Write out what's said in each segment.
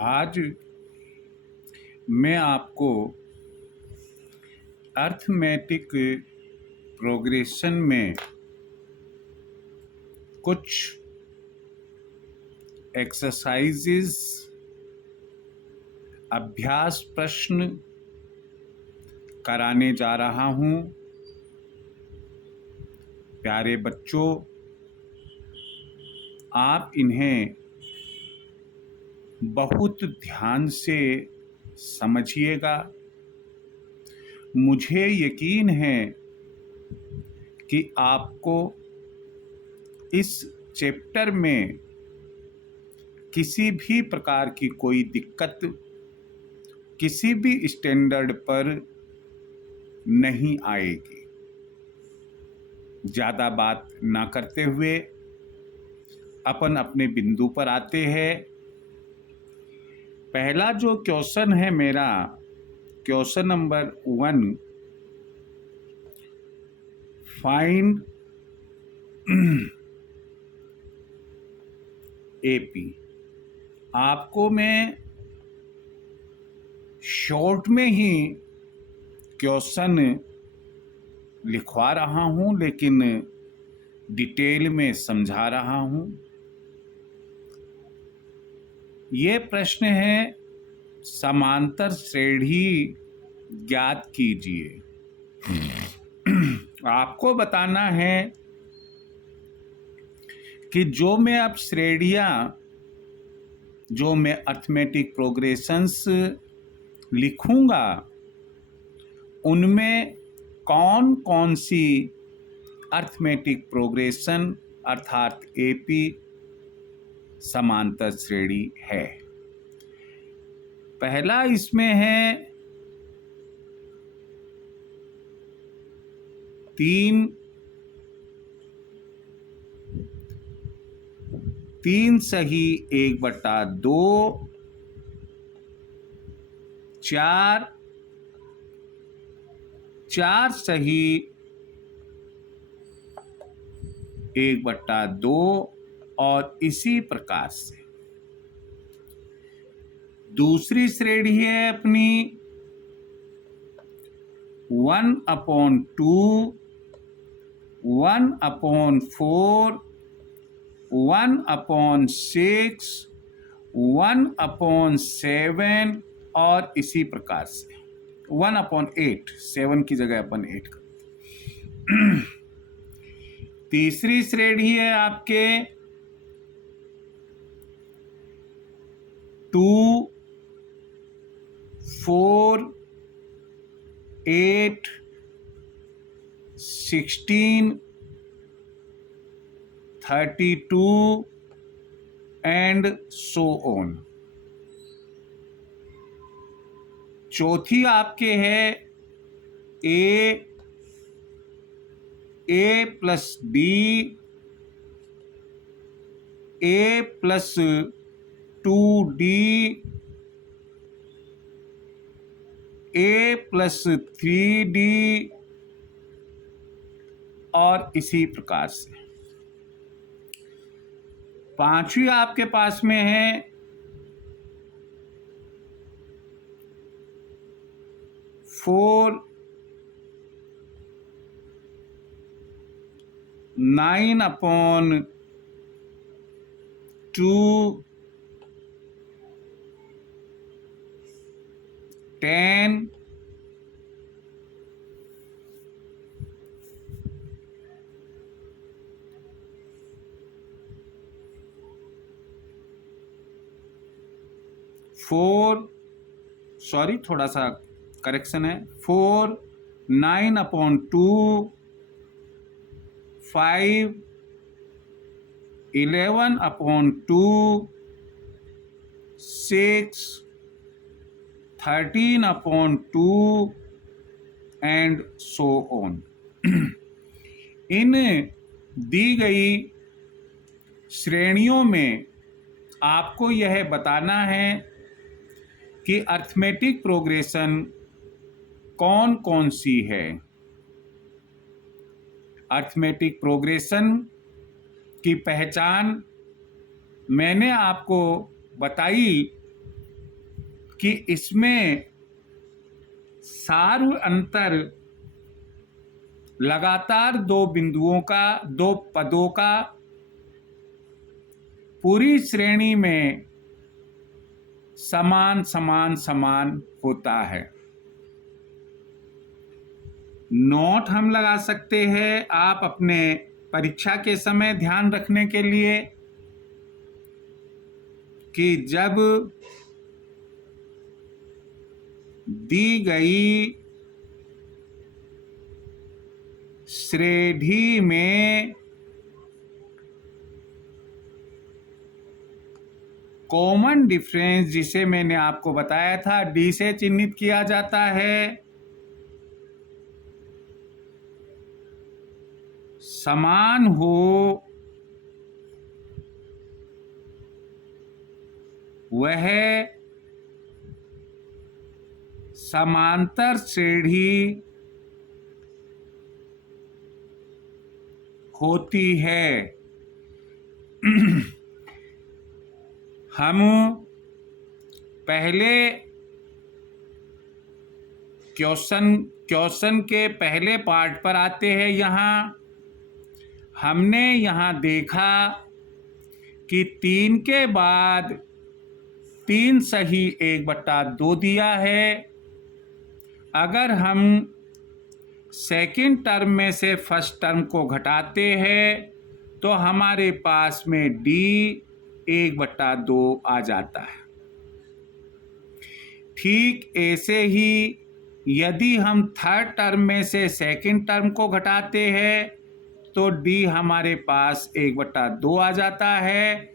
आज मैं आपको अर्थमेटिक प्रोग्रेशन में कुछ एक्सरसाइजेस, अभ्यास प्रश्न कराने जा रहा हूँ। प्यारे बच्चों, आप इन्हें बहुत ध्यान से समझिएगा। मुझे यकीन है कि आपको इस चैप्टर में किसी भी प्रकार की कोई दिक्कत किसी भी स्टैंडर्ड पर नहीं आएगी। ज़्यादा बात ना करते हुए अपन अपने बिंदु पर आते हैं। पहला जो क्वेश्चन है मेरा, क्वेश्चन नंबर 1, फाइंड एपी। आपको मैं शॉर्ट में ही क्वेश्चन लिखवा रहा हूँ, लेकिन डिटेल में समझा रहा हूँ। ये प्रश्न है, समांतर श्रेणी ज्ञात कीजिए। आपको बताना है कि जो मैं अब श्रेणियाँ, जो मैं अर्थमेटिक प्रोग्रेशंस लिखूंगा, उनमें कौन कौन सी अर्थमेटिक प्रोग्रेशन अर्थात एपी समांतर श्रेणी है। पहला इसमें है 3 सही 1/2, 4 सही 1/2 और इसी प्रकार से। दूसरी श्रेणी है अपनी 1/2, 1/4, 1/6, 1/7 और इसी प्रकार से 1/8। 7 की जगह अपन 8 कर। तीसरी श्रेणी है आपके 2, 4, 8, 16, 32 एंड सो ऑन। चौथी आपके है A plus B, A plus 2D, A plus 3D और इसी प्रकार से। पांचवी आपके पास में है 4, 9/2, 10, 4, सॉरी थोड़ा सा करेक्शन है, 4, 9/2, 5, 11/2, 6, 13/2 एंड सो ऑन। इन दी गई श्रेणियों में आपको यह बताना है कि अर्थमेटिक प्रोग्रेशन कौन कौन सी है। अर्थमेटिक प्रोग्रेशन की पहचान मैंने आपको बताई कि इसमें सार्व अंतर लगातार दो बिंदुओं का, दो पदों का पूरी श्रेणी में समान समान समान होता है। नोट हम लगा सकते हैं आप अपने परीक्षा के समय ध्यान रखने के लिए कि जब दी गई श्रेणी में कॉमन डिफरेंस, जिसे मैंने आपको बताया था डी से चिन्हित किया जाता है, समान हो वह समांतर श्रेणी होती है। हम पहले क्वेश्चन के पहले पार्ट पर आते हैं। हमने यहाँ देखा कि 3 के बाद 3 सही 1/2 दिया है। अगर हम सेकंड टर्म में से फर्स्ट टर्म को घटाते हैं तो हमारे पास में d 1/2 आ जाता है। ठीक ऐसे ही यदि हम थर्ड टर्म में से सेकंड टर्म को घटाते हैं तो d हमारे पास 1/2 आ जाता है।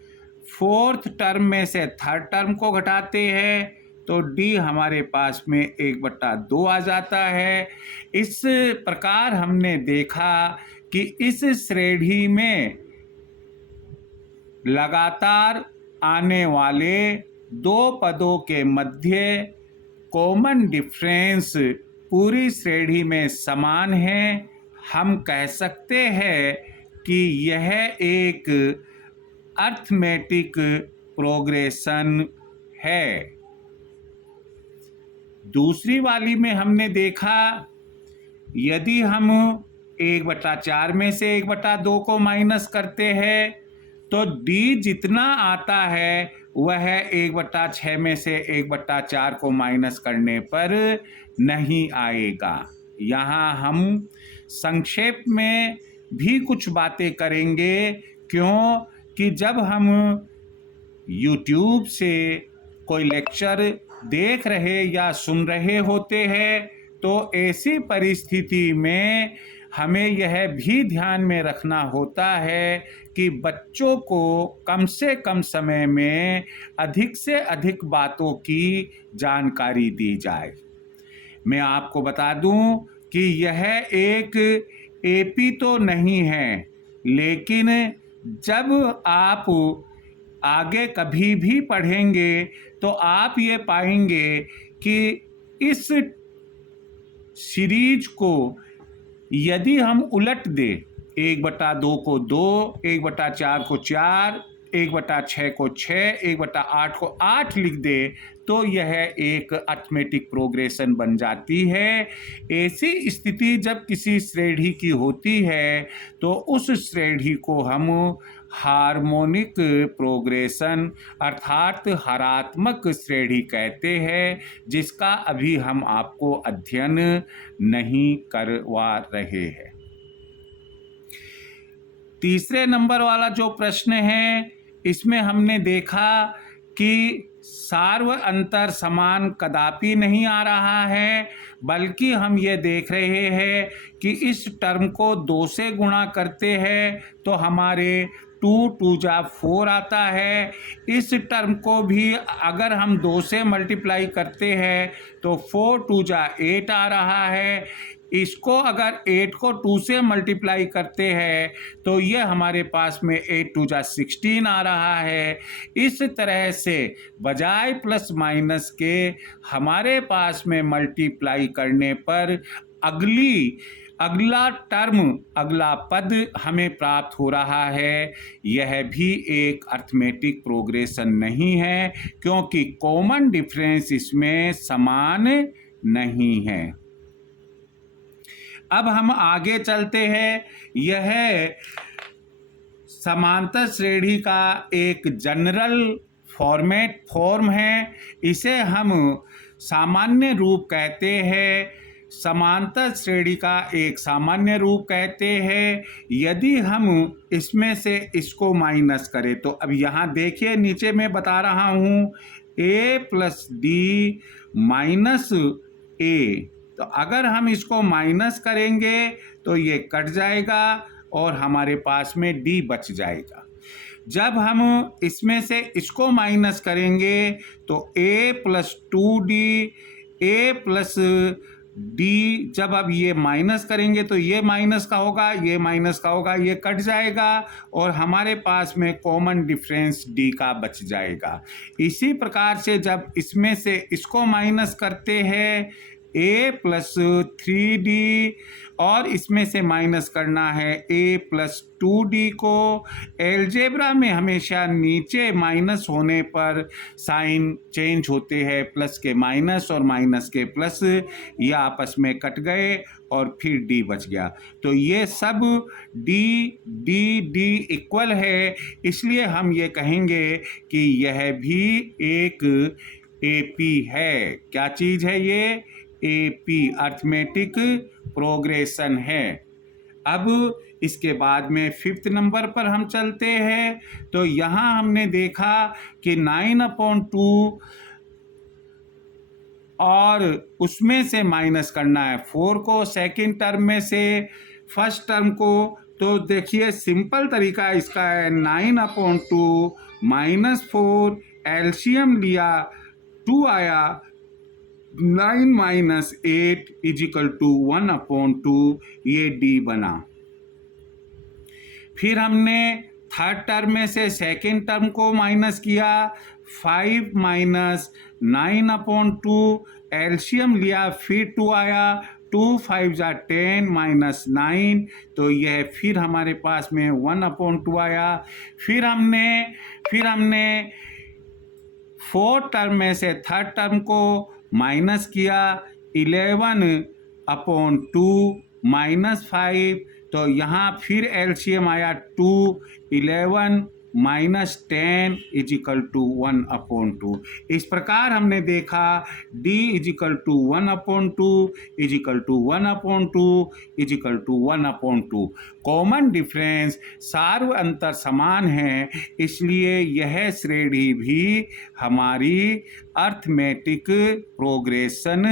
फोर्थ टर्म में से थर्ड टर्म को घटाते हैं तो d हमारे पास में 1/2 आ जाता है। इस प्रकार हमने देखा कि इस श्रेणी में लगातार आने वाले दो पदों के मध्य कॉमन डिफरेंस पूरी श्रेणी में समान है। हम कह सकते हैं कि यह एक अर्थमेटिक प्रोग्रेशन है। दूसरी वाली में हमने देखा यदि हम 1/4 में से 1/2 को माइनस करते हैं तो d जितना आता है वह 1/6 में से 1/4 को माइनस करने पर नहीं आएगा। यहाँ हम संक्षेप में भी कुछ बातें करेंगे, क्यों कि जब हम YouTube से कोई लेक्चर देख रहे या सुन रहे होते हैं तो ऐसी परिस्थिति में हमें यह भी ध्यान में रखना होता है कि बच्चों को कम से कम समय में अधिक से अधिक बातों की जानकारी दी जाए। मैं आपको बता दूं कि यह एक एपी तो नहीं है, लेकिन जब आप आगे कभी भी पढ़ेंगे तो आप ये पाएंगे कि इस सीरीज को यदि हम उलट दें, 1/2 को 2, 1/4 को 4, 1/6 को 6, 1/8 को 8 लिख दे तो यह एक अर्थमेटिक प्रोग्रेशन बन जाती है। ऐसी स्थिति जब किसी श्रेणी की होती है तो उस श्रेणी को हम हार्मोनिक प्रोग्रेशन अर्थात हरात्मक श्रेणी कहते हैं, जिसका अभी हम आपको अध्ययन नहीं करवा रहे हैं। तीसरे नंबर वाला जो प्रश्न है इसमें हमने देखा कि सार्व अंतर समान कदापि नहीं आ रहा है, बल्कि हम ये देख रहे हैं कि इस टर्म को 2 से गुणा करते हैं तो हमारे 2 जा 4 आता है। इस टर्म को भी अगर हम 2 से मल्टीप्लाई करते हैं तो 4 जा 8 आ रहा है। इसको अगर 8 को 2 से मल्टीप्लाई करते हैं तो ये हमारे पास में 8 जा 16 आ रहा है। इस तरह से बजाय प्लस माइनस के हमारे पास में मल्टीप्लाई करने पर अगली अगला टर्म, अगला पद हमें प्राप्त हो रहा है, यह भी एक अर्थमेटिक प्रोग्रेशन नहीं है, क्योंकि कॉमन डिफरेंस इसमें समान नहीं है। अब हम आगे चलते हैं। यह समांतर श्रेणी का एक जनरल फॉर्म है। इसे हम सामान्य रूप कहते हैं, समांतर श्रेणी का एक सामान्य रूप कहते हैं। यदि हम इसमें से इसको माइनस करें तो अब यहाँ देखिए, नीचे मैं बता रहा हूँ a प्लस डी माइनस ए। तो अगर हम इसको माइनस करेंगे तो ये कट जाएगा और हमारे पास में d बच जाएगा। जब हम इसमें से इसको माइनस करेंगे तो a plus 2d, a plus D, जब अब ये माइनस करेंगे तो ये माइनस का होगा, ये माइनस का होगा, ये कट जाएगा और हमारे पास में कॉमन डिफरेंस डी का बच जाएगा। इसी प्रकार से जब इसमें से इसको माइनस करते हैं a प्लस 3d और इसमें से माइनस करना है a प्लस 2d को। एलजेब्रा में हमेशा नीचे माइनस होने पर साइन चेंज होते हैं, प्लस के माइनस और माइनस के प्लस, ये आपस में कट गए और फिर d बच गया। तो ये सब d इक्वल है, इसलिए हम ये कहेंगे कि यह भी एक AP है। क्या चीज़ है ये? AP, अर्थमेटिक प्रोग्रेशन है। अब इसके बाद में 5th नंबर पर हम चलते हैं। तो यहाँ हमने देखा कि 9/2 और उसमें से माइनस करना है 4 को, सेकंड टर्म में से फर्स्ट टर्म को। तो देखिए सिंपल तरीका इसका है, 9/2 माइनस 4, एलसीएम लिया 2 आया, 9 माइनस 8 इजिकल टू 1/2, ये d बना। फिर हमने थर्ड टर्म में से सेकेंड टर्म को माइनस किया, 5 माइनस 9/2, एलसीएम लिया फिर 2 आया, 2 5 10 माइनस 9, तो यह फिर हमारे पास में 1/2 आया। फिर हमने फोर्थ टर्म में से थर्ड टर्म को माइनस किया, 11/2 माइनस 5, तो यहाँ फिर एलसीएम आया 2, 11 माइनस 10 इजिकल टू 1/2। इस प्रकार हमने देखा d is equal to 1/2 is equal to 1/2 is equal to 1/2। Common difference, सार्व अंतर समान है, इसलिए यह श्रेणी भी हमारी अर्थमेटिक प्रोग्रेशन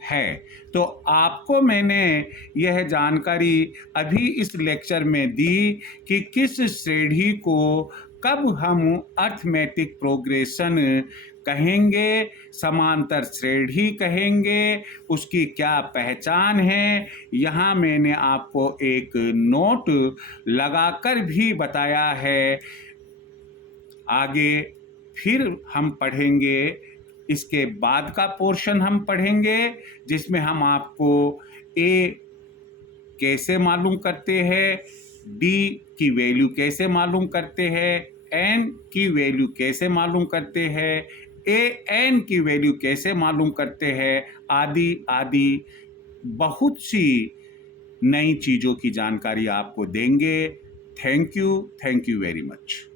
है। तो आपको मैंने यह जानकारी अभी इस लेक्चर में दी कि किस श्रेणी को कब हम अर्थमेटिक प्रोग्रेशन कहेंगे, समांतर श्रेणी कहेंगे, उसकी क्या पहचान है। यहाँ मैंने आपको एक नोट लगाकर भी बताया है। आगे फिर हम पढ़ेंगे, इसके बाद का पोर्शन हम पढ़ेंगे जिसमें हम आपको A कैसे मालूम करते हैं, D की वैल्यू कैसे मालूम करते हैं, N की वैल्यू कैसे मालूम करते हैं, AN की वैल्यू कैसे मालूम करते हैं, आदि आदि बहुत सी नई चीज़ों की जानकारी आपको देंगे। Thank you very much.